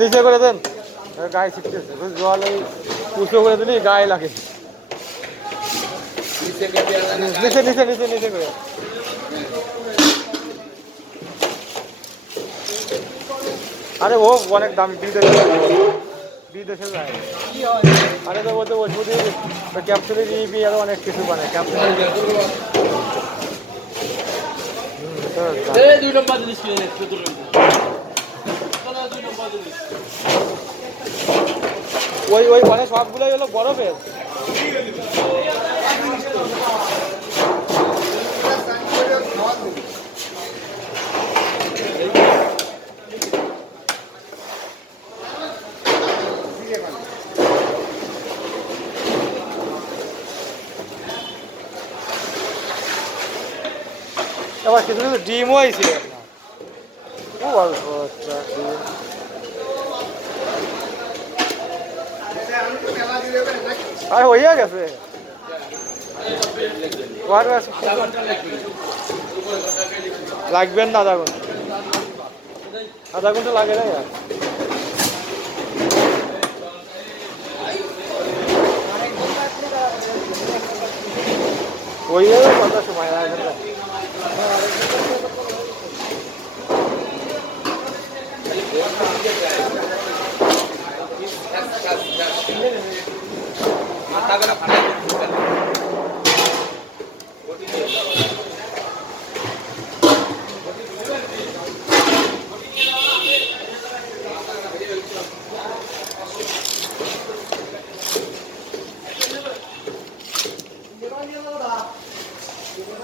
নিচে করে দেন, গায়ে ছিটতেছে। জল এই উঁচু করে দিলি গায়ে লাগে। নিচে নিচে নিচে নিচে করে। আরে ও অনেক দামি, বিদেশে যায়। আরে তো বলতে ওষুধের ক্যাপসুলের ইপি আরো অনেক কিছু বানায় ক্যাপসুলের। ওই ওই মানে সবগুলোই হলো বরফের। আবার কিছু কিছু ডিমও আইছিল। খুব অল্প ডিম। আর হইয়া গেছে। লাগবেন না আধা ঘন্টা, আধা ঘন্টা লাগে না। ওই কত সময় লাগবে? মাথা